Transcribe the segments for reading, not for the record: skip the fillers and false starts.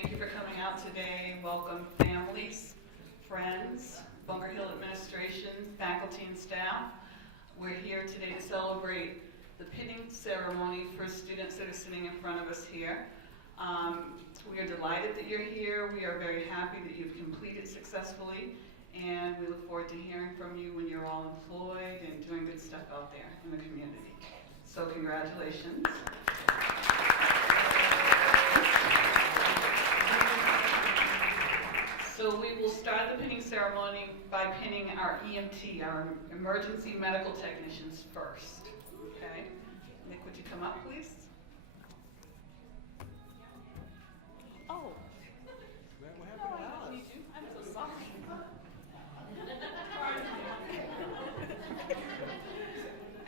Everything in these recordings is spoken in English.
Thank you for coming out today. Welcome families, friends, Bunker Hill administration, faculty and staff. We're here today to celebrate the pinning ceremony for students that are sitting in front of us here. We are delighted that you're here. We are very happy that you've completed successfully, and we look forward to hearing from you when you're all employed and doing good stuff out there in the community. So congratulations. So we will start the pinning ceremony by pinning our EMT, our emergency medical technicians first. Okay? Nick, would you come up, please? Oh. What happened to Alice? I'm so sorry.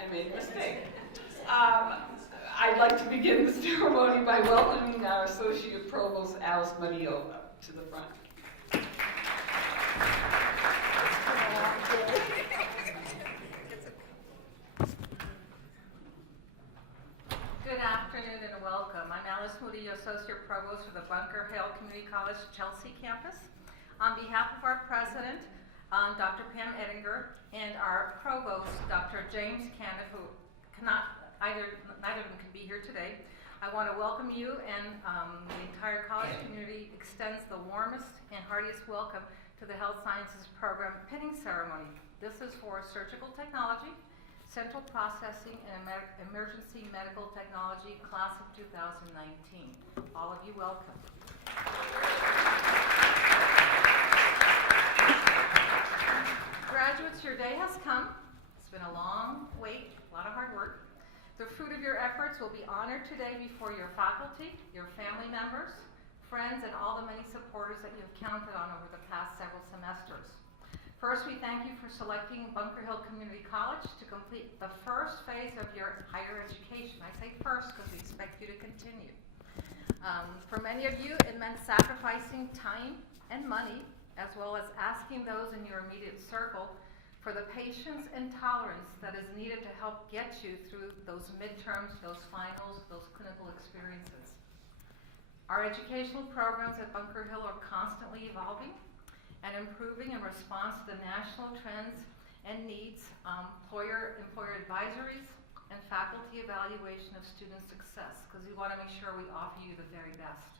I made a mistake. I'd like to begin the ceremony by welcoming our Associate Provost, Alice Mario, to the front. Good afternoon and welcome. I'm Alice Murillo, Associate Provost for the Bunker Hill Community College Chelsea campus. On behalf of our President, Dr. Pam Ettinger, and our Provost, Dr. James Caniff, who neither of them can be here today, I want to welcome you, and the entire college community extends the warmest and heartiest welcome to the Health Sciences Program pinning ceremony. This is for surgical technology, central processing, and emergency medical technology, class of 2019. All of you welcome. Graduates, your day has come. It's been a long wait, a lot of hard work. The fruit of your efforts will be honored today before your faculty, your family members, friends, and all the many supporters that you've counted on over the past several semesters. First, we thank you for selecting Bunker Hill Community College to complete the first phase of your higher education. I say first because we expect you to continue. For many of you, it meant sacrificing time and money, as well as asking those in your immediate circle for the patience and tolerance that is needed to help get you through those midterms, those finals, those clinical experiences. Our educational programs at Bunker Hill are constantly evolving and improving in response to the national trends and needs, employer advisories, and faculty evaluation of student success, because we want to make sure we offer you the very best.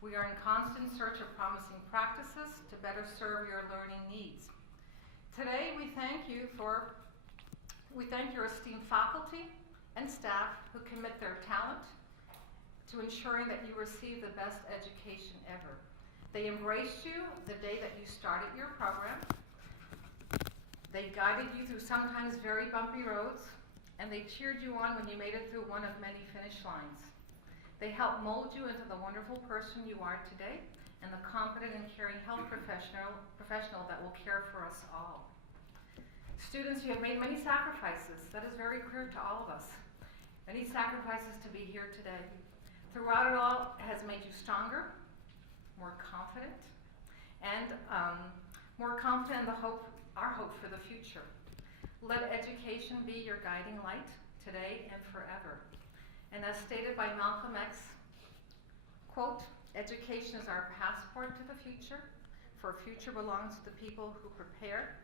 We are in constant search of promising practices to better serve your learning needs. Today, we thank your esteemed faculty and staff who commit their talent to ensuring that you receive the best education ever. They embraced you the day that you started your program. They guided you through sometimes very bumpy roads, and they cheered you on when you made it through one of many finish lines. They helped mold you into the wonderful person you are today, and the competent and caring health professional that will care for us all. Students, you have made many sacrifices. That is very clear to all of us. Many sacrifices to be here today. Throughout it all, it has made you stronger, more confident, and more confident in our hope for the future. Let education be your guiding light today and forever. And as stated by Malcolm X, quote, "Education is our passport to the future, for future belongs to the people who prepare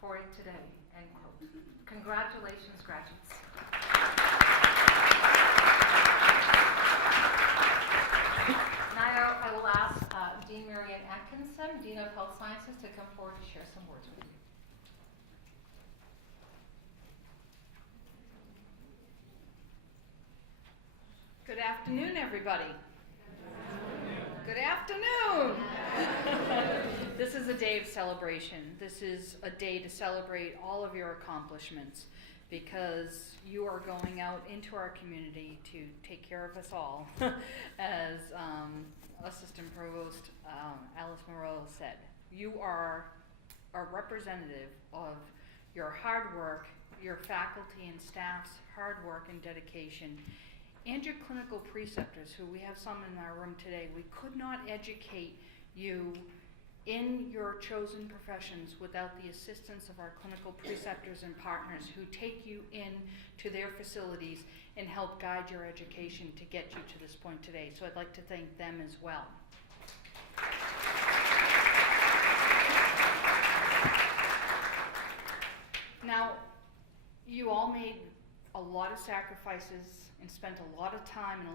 for it today," end quote. Congratulations, graduates. Now I will ask Dean Marianne Atkinson, Dean of Health Sciences, to come forward to share some words with you. Good afternoon, everybody. Good afternoon. This is a day of celebration. This is a day to celebrate all of your accomplishments, because you are going out into our community to take care of us all, as Assistant Provost Alice Moreau said. You are a representative of your hard work, your faculty and staff's hard work and dedication, and your clinical preceptors, who we have some in our room today. We could not educate you in your chosen professions without the assistance of our clinical preceptors and partners who take you in to their facilities and help guide your education to get you to this point today. So I'd like to thank them as well. lot of sacrifices and spent a lot of time and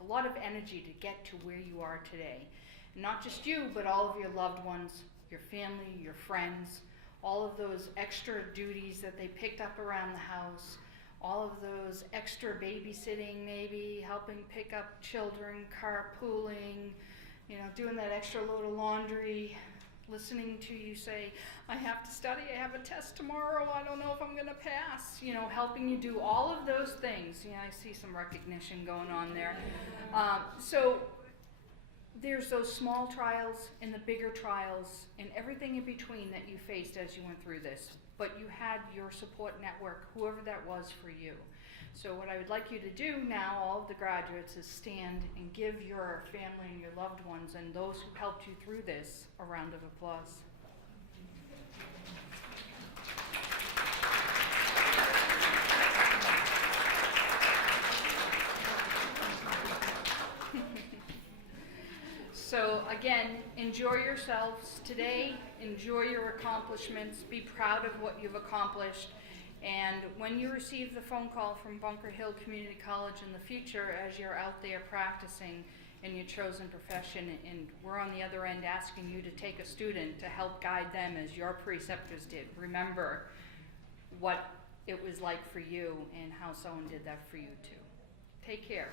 a lot of energy to get to where you are today. And not just you, but all of your loved ones, your family, your friends, all of those extra duties that they picked up around the house, all of those extra babysitting, maybe helping pick up children, carpooling, doing that extra load of laundry, listening to you say, I have to study, I have a test tomorrow, I don't know if I'm going to pass, helping you do all of those things. I see some recognition going on there. So there's those small trials and the bigger trials and everything in between that you faced as you went through this. But you had your support network, whoever that was for you. So what I would like you to do now, all of the graduates, is stand and give your family and your loved ones and those who helped you through this a round of applause. So again, enjoy yourselves today, enjoy your accomplishments, be proud of what you've accomplished, and when you receive the phone call from Bunker Hill Community College in the future as you're out there practicing in your chosen profession, and we're on the other end asking you to take a student to help guide them as your preceptors did, remember what it was like for you and how someone did that for you too. Take care.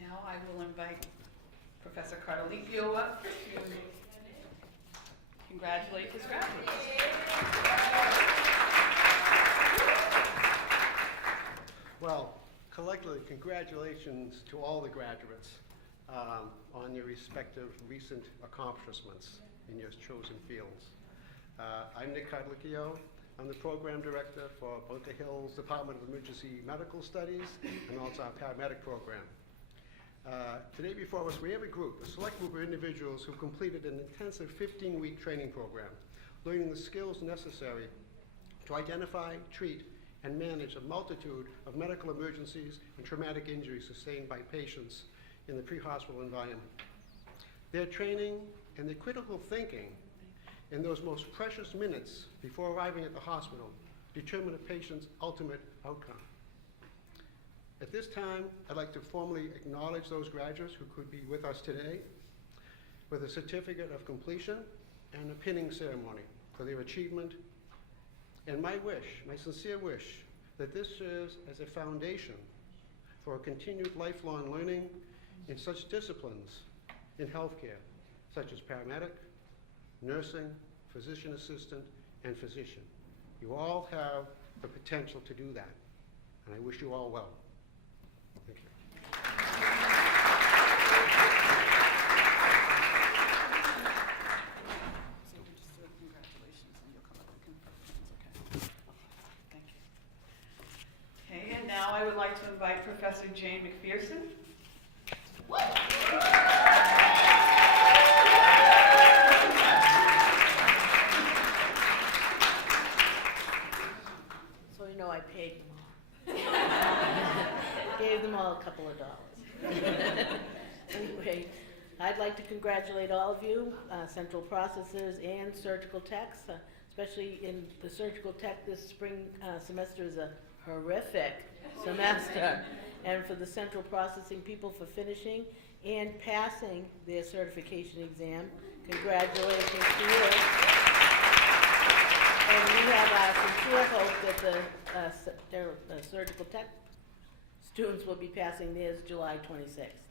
Now I will invite Professor Cardelifio up to congratulate his graduates. Well, collectively, congratulations to all the graduates on your respective recent accomplishments in your chosen fields. I'm Nick Cardelifio. I'm the program director for Bunker Hill's Department of Emergency Medical Studies and also our paramedic program. Today before us, we have a select group of individuals who completed an intensive 15-week training program, learning the skills necessary to identify, treat, and manage a multitude of medical emergencies and traumatic injuries sustained by patients in the pre-hospital environment. Their training and their critical thinking in those most precious minutes before arriving at the hospital determine a patient's ultimate outcome. At this time, I'd like to formally acknowledge those graduates who could be with us today with a certificate of completion and a pinning ceremony for their achievement. And my sincere wish, that this serves as a foundation for a continued lifelong learning in such disciplines in healthcare, such as paramedic, nursing, physician assistant, and physician. You all have the potential to do that, and I wish you all well. Thank you. So we'll just do a congratulations and you'll come up and confirm. Okay. Thank you. Okay, and now I would like to invite Professor Jane McPherson. So you know I paid them all. Gave them all a couple of dollars. Anyway, I'd like to congratulate all of you, central processors and surgical techs, especially in the surgical tech this spring semester is a horrific semester. And for the central processing people for finishing and passing their certification exam. Congratulations to you. And we have our sincere hope that the surgical tech students will be passing theirs July 26th.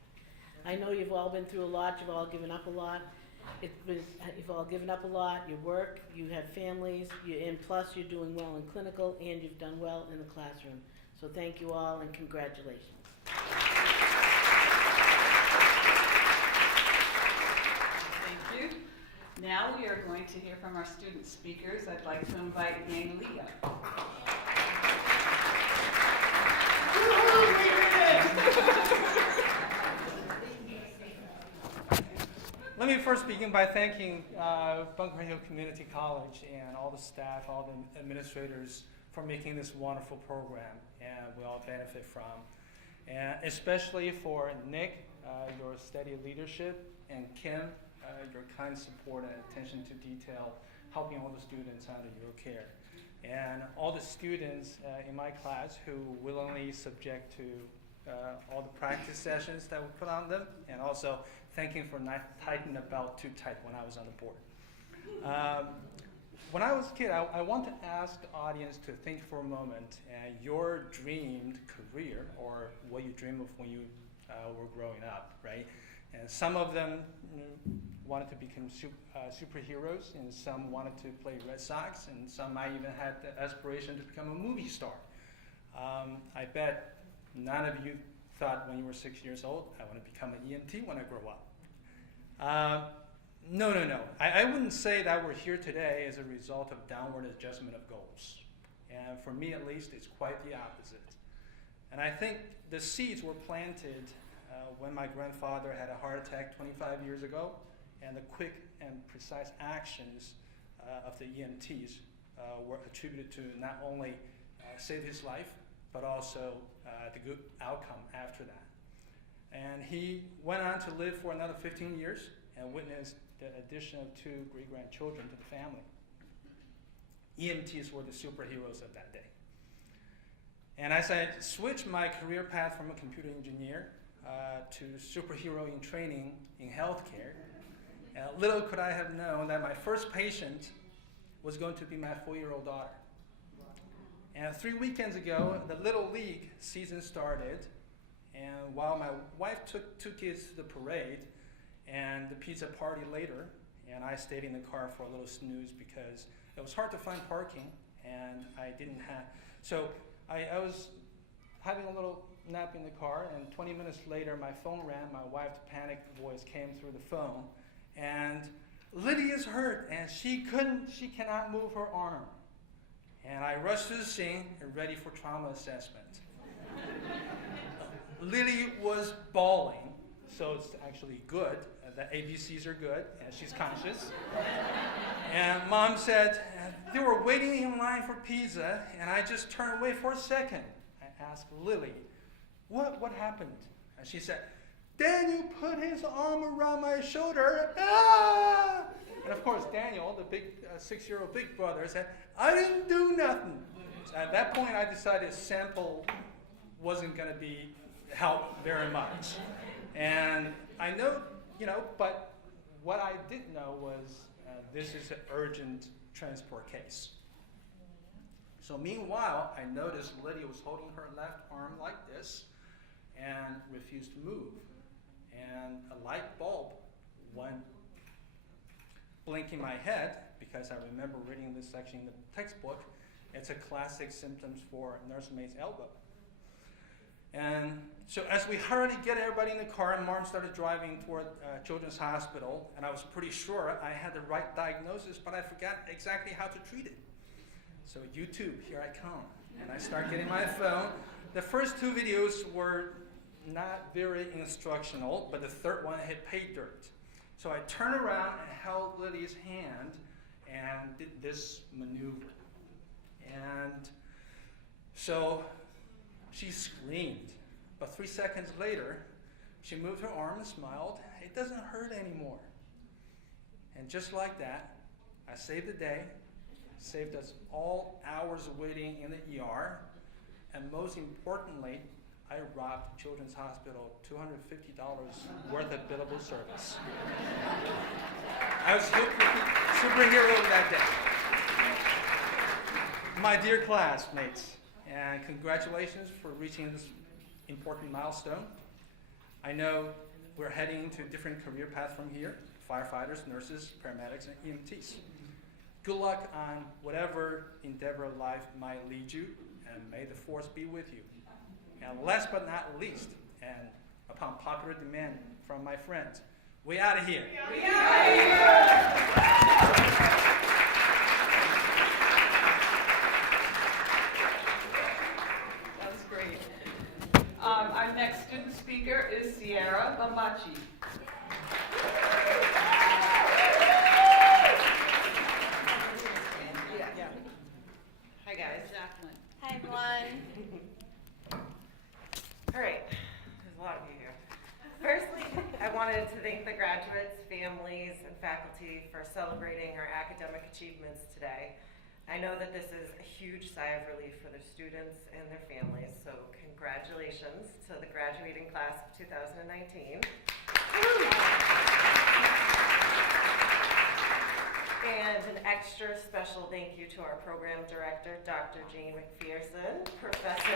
I know you've all been through a lot, you've all given up a lot. You've all given up a lot, your work, you have families, and plus you're doing well in clinical and you've done well in the classroom. So thank you all and congratulations. Thank you. Now we are going to hear from our student speakers. I'd like to invite Yang Lee up. Let me first begin by thanking Bunker Hill Community College and all the staff, all the administrators for making this wonderful program, and we all benefit from. And especially for Nick, your steady leadership, and Kim, your kind support and attention to detail, helping all the students under your care. And all the students in my class who willingly subject to all the practice sessions that we put on them, and also thanking for not tightening the belt too tight when I was on the board. When I was a kid, I want to ask the audience to think for a moment your dreamed career, or what you dreamed of when you were growing up, right? And some of them wanted to become superheroes, and some wanted to play Red Sox, and some might even had the aspiration to become a movie star. I bet none of you thought when you were 6 years old, I want to become an EMT when I grow up. No. I wouldn't say that we're here today as a result of downward adjustment of goals. And for me, at least, it's quite the opposite. And I think the seeds were planted when my grandfather had a heart attack 25 years ago, and the quick and precise actions of the EMTs were attributed to not only save his life, but also the good outcome after that. And he went on to live for another 15 years and witnessed the addition of 2 great-grandchildren to the family. EMTs were the superheroes of that day. And as I switched my career path from a computer engineer to superhero in training in healthcare, little could I have known that my first patient was going to be my 4-year-old daughter. And 3 weekends ago, the Little League season started, and while my wife took 2 kids to the parade and the pizza party later, and I stayed in the car for a little snooze because it was hard to find parking, and I didn't have, so I was having a little nap in the car, and 20 minutes later my phone rang. My wife's panicked voice came through the phone, and Lydia's hurt, and she cannot move her arm. And I rushed to the scene and ready for trauma assessment. Lily was bawling, so it's actually good. The ABCs are good, and she's conscious. And Mom said, they were waiting in line for pizza, and I just turned away for a second. I asked Lily, what happened? And she said, Daniel put his arm around my shoulder. Ah! And of course, Daniel, the big 6-year-old big brother, said, I didn't do nothing. So at that point, I decided sample wasn't going to be help very much. And I know, but what I didn't know was this is an urgent transport case. So meanwhile, I noticed Lydia was holding her left arm like this and refused to move. And a light bulb went blinking my head, because I remember reading this section in the textbook. It's a classic symptoms for nursemaid's elbow. And so as we hurriedly get everybody in the car, and Mom started driving toward Children's Hospital, and I was pretty sure I had the right diagnosis, but I forgot exactly how to treat it. So YouTube, here I come. And I start getting my phone. The first 2 videos were not very instructional, but the third one hit pay dirt. So I turned around and held Lydia's hand and did this maneuver. And so she screamed. But 3 seconds later, she moved her arm and smiled. It doesn't hurt anymore. And just like that, I saved the day, saved us all hours of waiting in the ER, and most importantly, I robbed Children's Hospital $250 worth of billable service. I was hooked with the superhero of that day. My dear classmates, and congratulations for reaching this important milestone. I know we're heading into a different career path from here: firefighters, nurses, paramedics, and EMTs. Good luck on whatever endeavor life might lead you, and may the force be with you. And last but not least, and upon popular demand from my friends, we out of here. We out of here! That was great. Our next student speaker is Sierra Bambachi. Hi guys. Jacqueline. Hi everyone. All right, there's a lot of you here. Firstly, I I wanted to thank the graduates, families, and faculty for celebrating our academic achievements today. I know that this is a huge sigh of relief for the students and their families, so congratulations to the graduating class of 2019. And an extra special thank you to our program director, Dr. Jane McPherson, Professor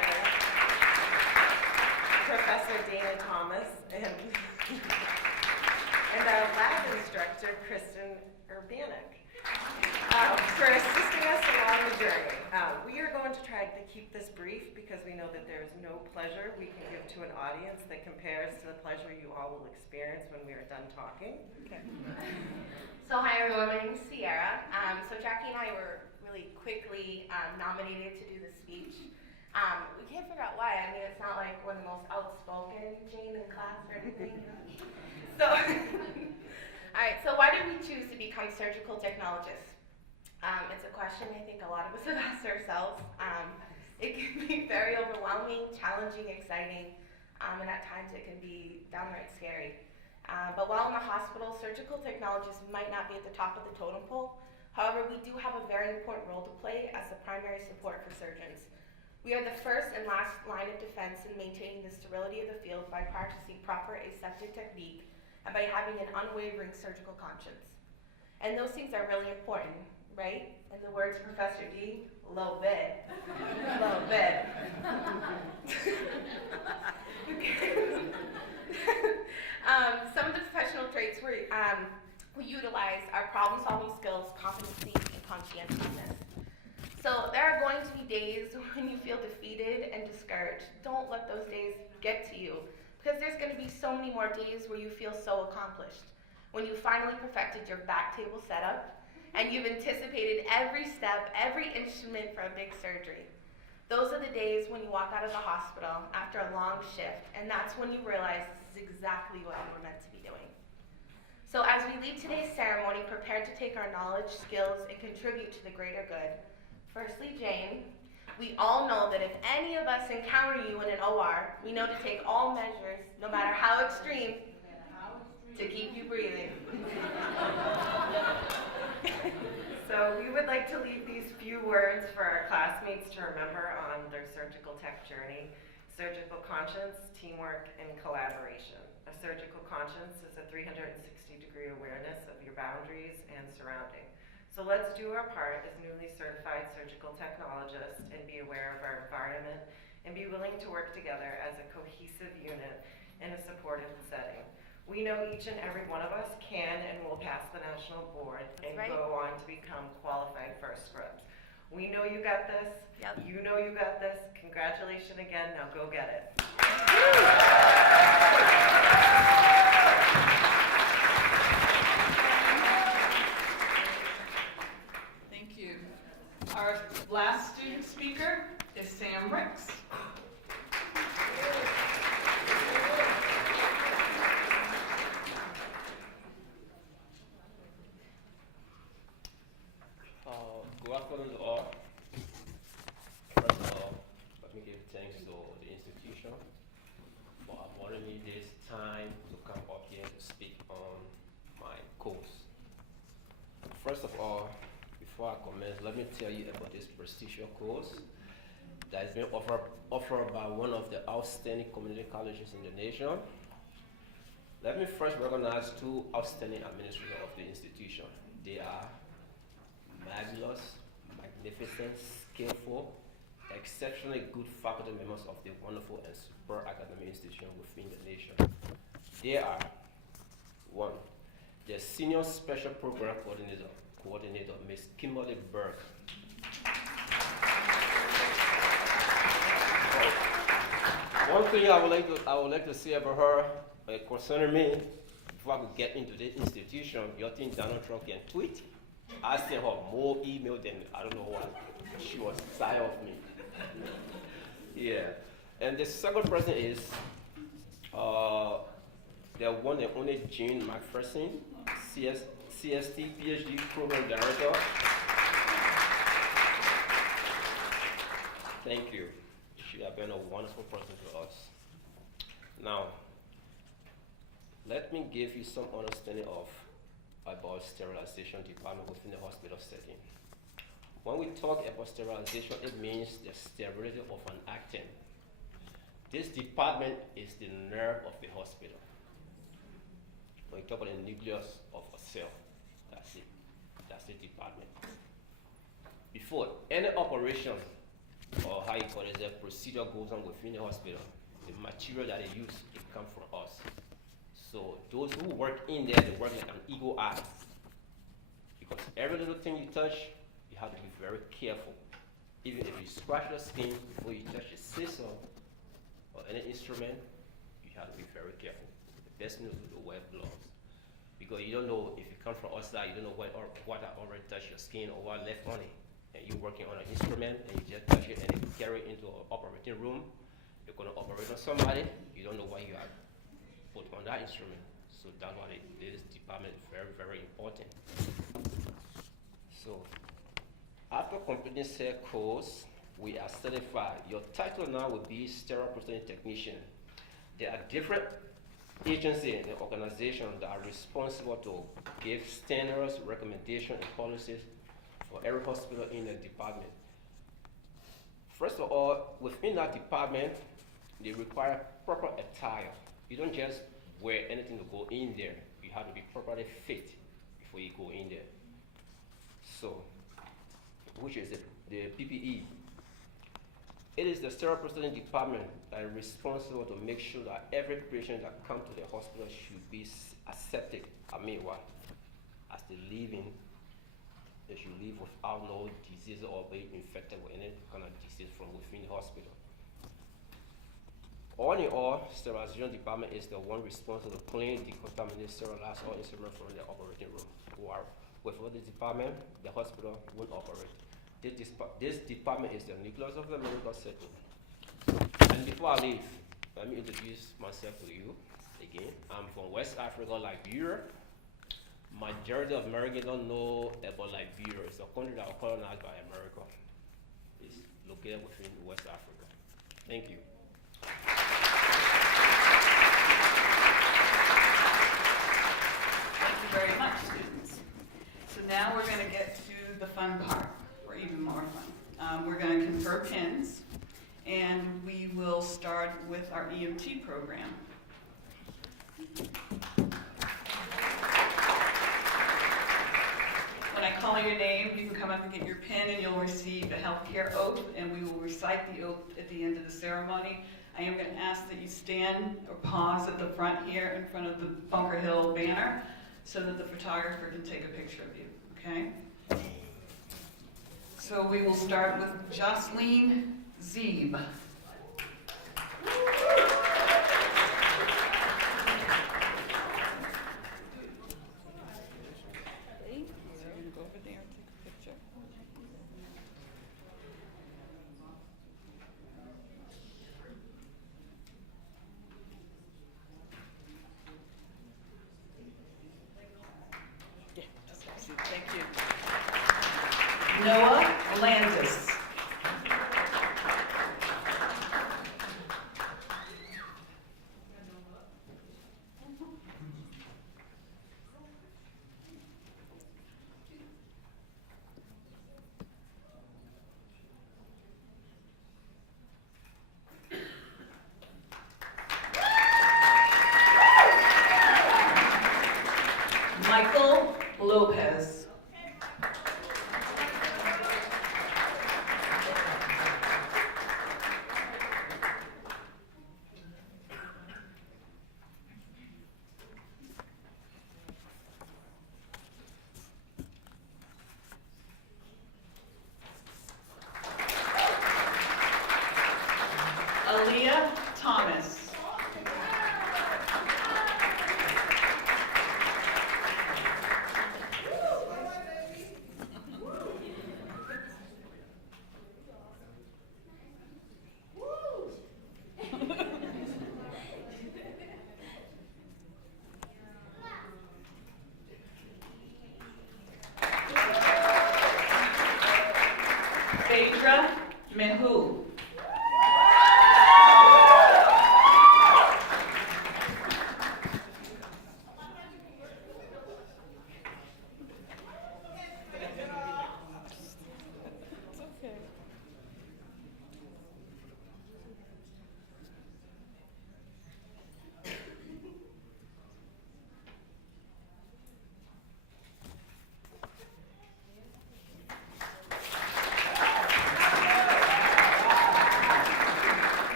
Dana Thomas, and our lab instructor, Kristen Urbanik, for assisting us along the journey. We are going to try to keep this brief because we know that there is no pleasure we can give to an audience that compares to the pleasure you all will experience when we are done talking. Okay. So hi everyone, my name is Sierra. So Jackie and I were really quickly nominated to do the speech. We can't figure out why. I mean, it's not like we're the most outspoken Jane in class or anything. So, all right, so why did we choose to become surgical technologists? It's a question I think a lot of us have asked ourselves. It can be very overwhelming, challenging, exciting, and at times it can be downright scary. But while in the hospital, surgical technologists might not be at the top of the totem pole. However, we do have a very important role to play as the primary support for surgeons. We are the first and last line of defense in maintaining the sterility of the field by practicing proper aseptic technique and by having an unwavering surgical conscience. And those things are really important, right? In the words of Professor D, low bid. Low bid. Some of the professional traits we utilize are problem-solving skills, competency, and conscientiousness. So there are going to be days when you feel defeated and discouraged. Don't let those days get to you, because there's going to be so many more days where you feel so accomplished. When you finally perfected your back table setup, and you've anticipated every step, every instrument for a big surgery. Those are the days when you walk out of the hospital after a long shift, and that's when you realize this is exactly what you were meant to be doing. So as we leave today's ceremony, prepared to take our knowledge, skills, and contribute to the greater good, firstly, Jane, we all know that if any of us encounter you in an OR, we know to take all measures, no matter how extreme, to keep you breathing. So we would like to leave these few words for our classmates to remember on their surgical tech journey. Surgical conscience, teamwork, and collaboration. A surgical conscience is a 360-degree awareness of your boundaries and surrounding. So let's do our part as newly certified surgical technologists and be aware of our environment and be willing to work together as a cohesive unit in a supportive setting. We know each and every one of us can and will pass the national board and go on to become qualified first scrubs. We know you got this. Yep. You know you got this. Congratulations again. Now go get it. Thank you. Our last student speaker is Sam Ricks. Good afternoon to all. First of all, let me give thanks to the institution for awarding me this time to come up here to speak on my course. First of all, before I commence, let me tell you about this prestigious course that has been offered by one of the outstanding community colleges in the nation. Let me first recognize two outstanding administrators of the institution. They are marvelous, magnificent, skillful, exceptionally good faculty members of the wonderful and superb academic institution within the nation. They are, one, the Senior Special Program Coordinator, Ms. Kimberly Burke. One thing I would like to say about her concerning me, before I could get into the institution, you think Donald Trump can tweet? I sent her more email than I don't know what. She was tired of me. Yeah. And the second person is the one and only Jean McPherson, CST PhD Program Director. Thank you. She has been a wonderful person to us. Now, let me give you some understanding of about sterilization department within the hospital setting. When we talk about sterilization, it means the sterility of an item. This department is the nerve of the hospital. When you talk about the nucleus of a cell, that's it. That's the department. Before any operation, or how you call it, the procedure goes on within the hospital, the material that they use, it comes from us. So those who work in there, they work like an eagle eye. Because every little thing you touch, you have to be very careful. Even if you scratch your skin before you touch a scissor or any instrument, you have to be very careful. The best thing is to wear gloves. Because you don't know, if you come from outside, you don't know what already touched your skin or what left on it. And you're working on an instrument and you just touch it and you carry it into an operating room. You're going to operate on somebody, you don't know what you have put on that instrument. So that's why this department is very, very important. So after completing said course, we are certified. Your title now will be Sterile Processing Technician. There are different agencies and organizations that are responsible to give standards, recommendations, and policies for every hospital in the department. First of all, within that department, they require proper attire. You don't just wear anything to go in there. You have to be properly fit before you go in there. So, which is the PPE. It is the sterile processing department that is responsible to make sure that every patient that comes to the hospital should be accepted. I mean what? As they leave in, they should leave without no disease or being infected with any kind of disease from within the hospital. All in all, sterilization department is the one responsible to clean, decontaminate, sterilize all instruments from the operating room. Without this department, the hospital won't operate. This department is the nucleus of the medical setting. And before I leave, let me introduce myself to you again. I'm from West Africa, Liberia. Majority of Americans don't know about Liberia. It's a country that was colonized by America. It's located within West Africa. Thank you. Thank you very much, students. So now we're going to get to the fun part, or even more fun. We're going to confer pins, and we will start with our EMT program. When I call your name, you can come up and get your pin, and you'll receive a healthcare oath, and we will recite the oath at the end of the ceremony. I am going to ask that you stand or pause at the front here in front of the Bunker Hill banner so that the photographer can take a picture of you, okay? So we will start with Jocelyn Zeeb. Thank you. Noah Landis. Michael Lopez. Aaliyah Thomas.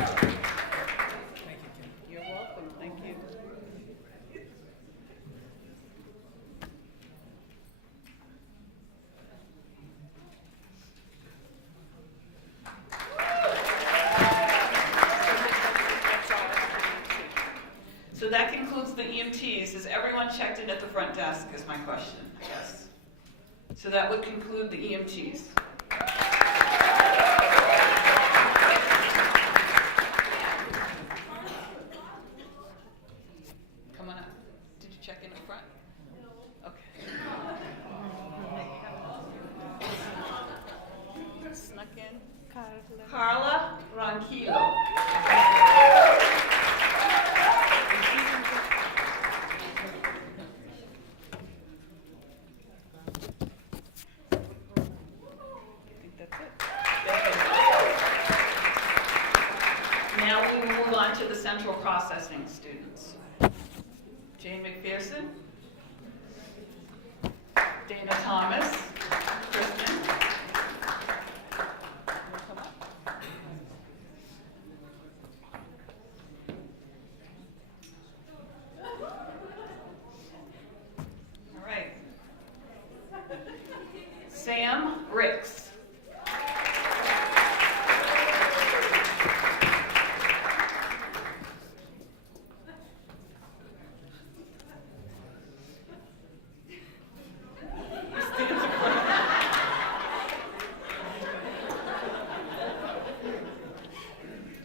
Thank you, Kim. You're welcome, thank you. So that concludes the EMTs. Is everyone checked in at the front desk is my question, I guess. So that would conclude the EMTs. Come on up. Did you check in up front? Okay. Snuck in. Carla Ronquillo. I think that's it. Now we will move on to the central processing students. Jane McPherson, Dana Thomas, Kristen. Wanna come up? All right. Sam Ricks.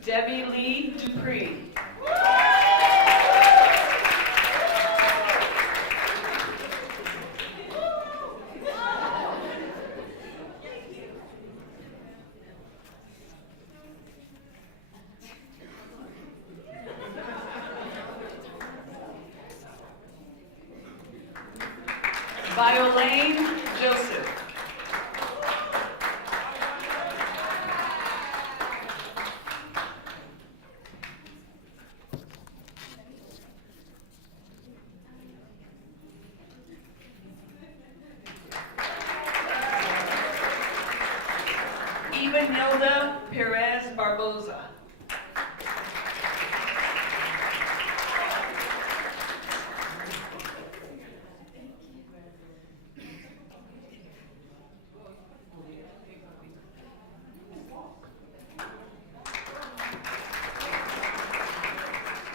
Debbie Lee Dupree. Violaine Joseph. Ivanilda Perez Barboza.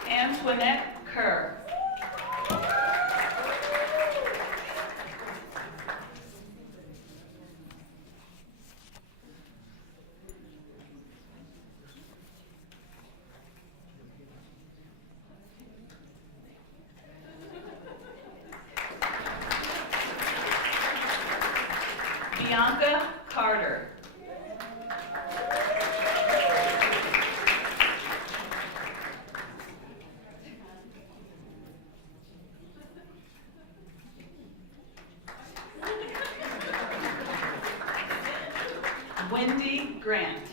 Antoinette Kerr. Bianca Carter. Wendy Grant.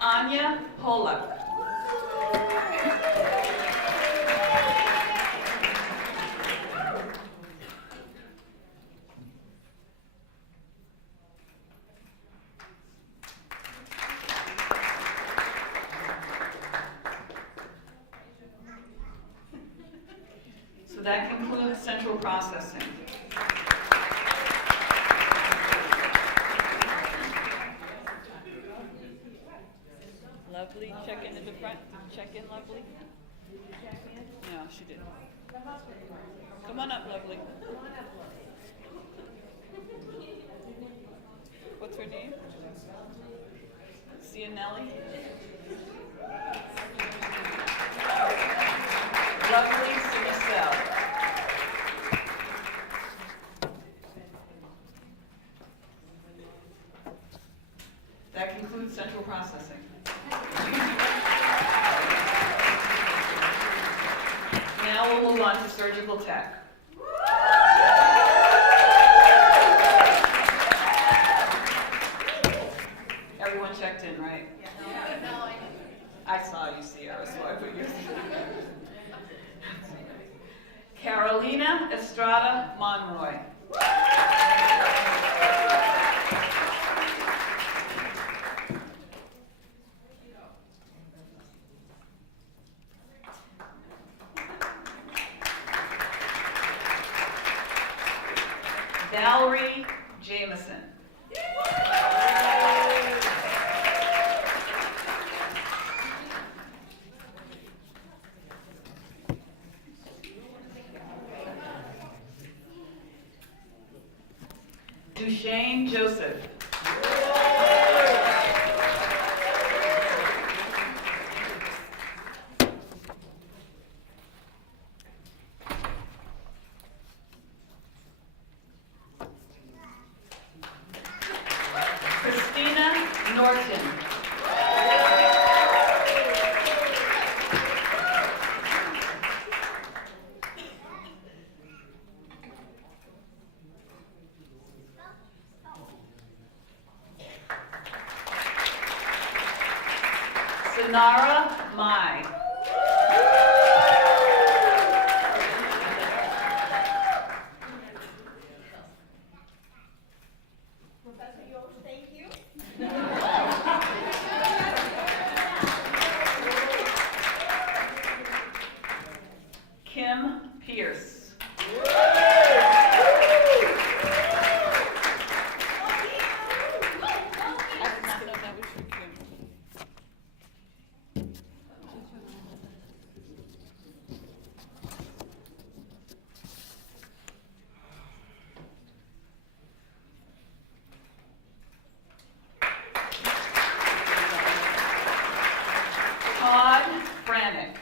Anya Polak. So that concludes central processing. Lovely, check in at the front. Check in, Lovely. No, she didn't. Come on up, Lovely. What's her name? Cianelli. Lovely Sinicel. That concludes central processing. Now we'll move on to surgical tech. Mallory Jameson. Duchesne Joseph. Christina Norton. Sonara Mai. Kim Pierce. Todd Franick.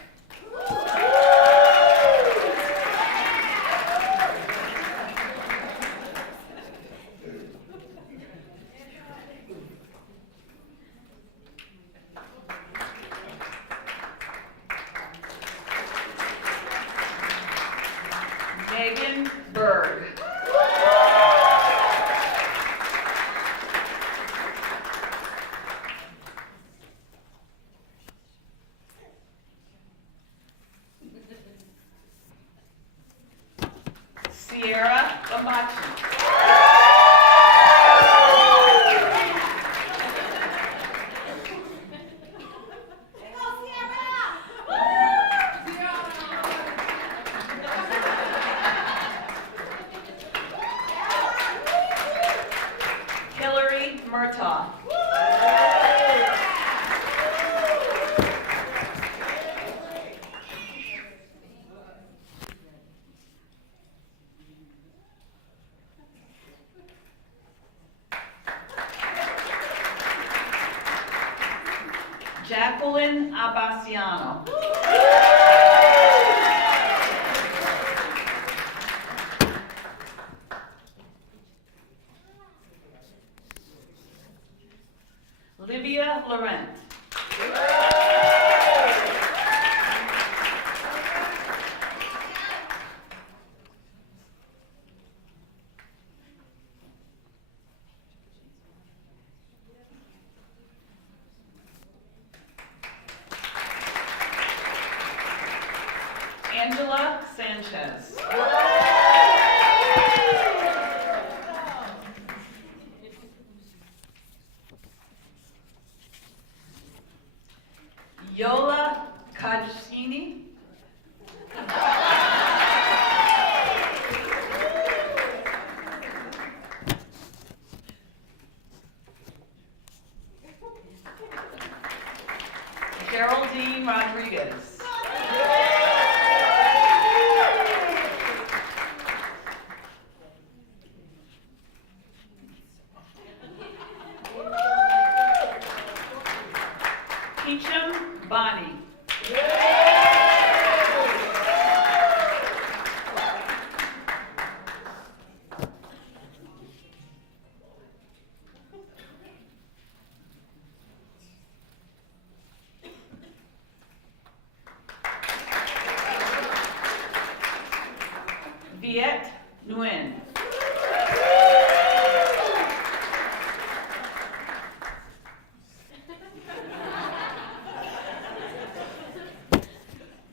Megan Berg. Sierra Bamachi. Hillary Murtaugh. Jacqueline Abbassiano. Livia Laurent. Angela Sanchez. Yola Kajini. Geraldine Rodriguez. Peachum Bonnie. Viet Nguyen.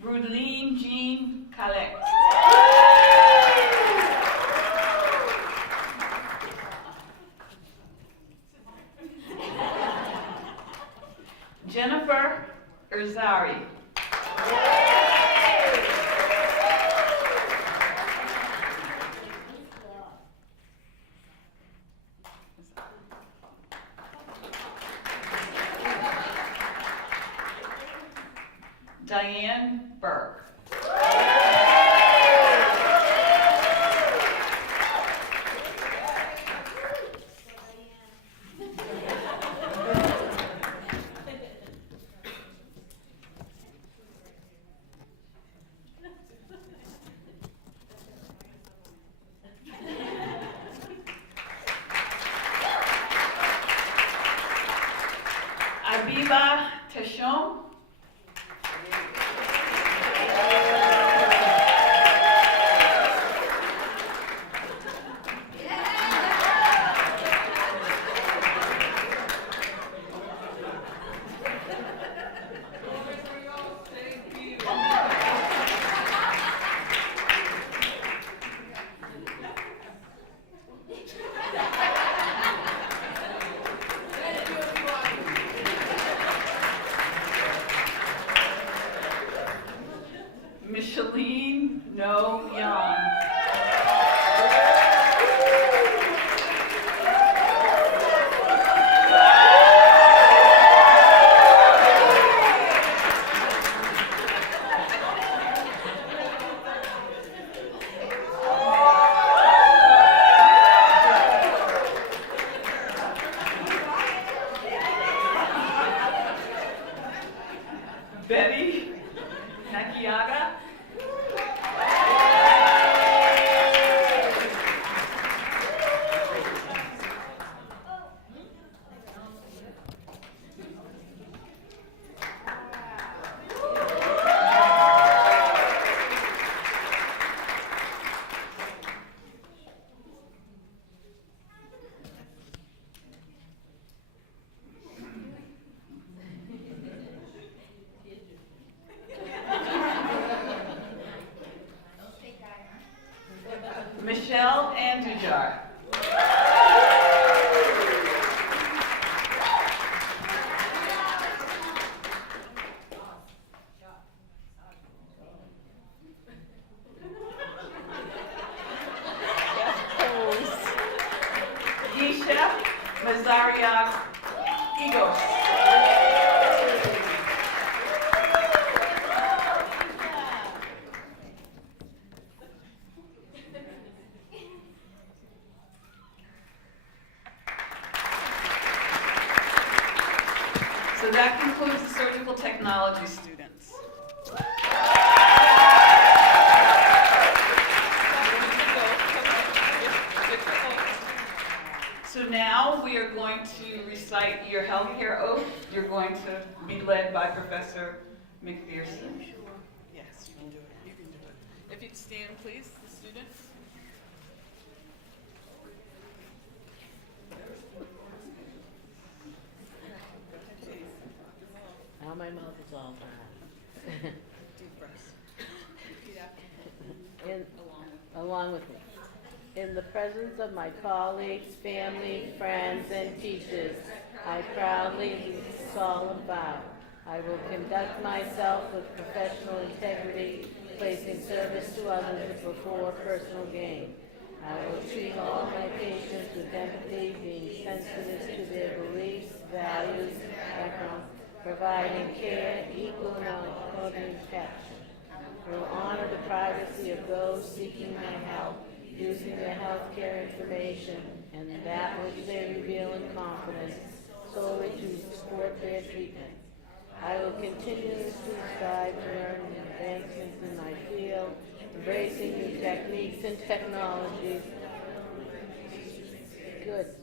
Brudeline Jean Calais. Jennifer Erzari. Diane Burke. Abiba Teshom. Micheline No Young. Betty Nakiaga. Michelle Andujar. Yisha Mazariak Igos. So that concludes the surgical technology students. So now we are going to recite your healthcare oath. You're going to be led by Professor McPherson. Yes, you can do it. You can do it. If you'd stand, please, the students. Now my mouth is all dry. Deep breaths. Repeat after me. Along with me. In the presence of my colleagues, family, friends, and teachers, I proudly solemn vow I will conduct myself with professional integrity, placing service to others before personal gain. I will treat all my patients with empathy, being sensitive to their beliefs, values, backgrounds, providing care, equal and unequal protection. I will honor the privacy of those seeking my help, using their healthcare information and that which they reveal in confidence solely to support their treatment. I will continuously strive to learn advancements in my field, embracing new techniques and technologies. Good.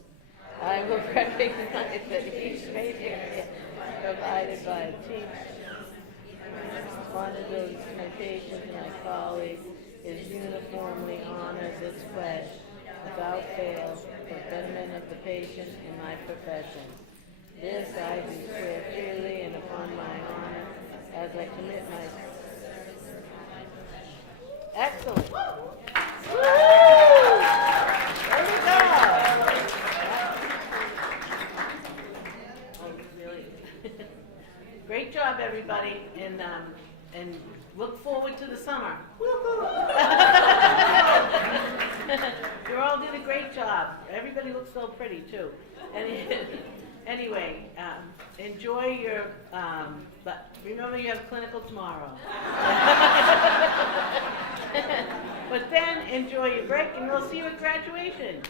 I will recognize that each patient provided by a team responsibility to my patients and my colleagues is uniformly honored this pledge without fail for betterment of the patient and my profession. This I do swear freely and upon my honor as I commit my... Excellent. Woo! There we go. Oh, really? Great job, everybody, and look forward to the summer. You all did a great job. Everybody looks so pretty, too. Anyway, enjoy your, but remember you have clinical tomorrow. But then enjoy your break and we'll see you at graduation.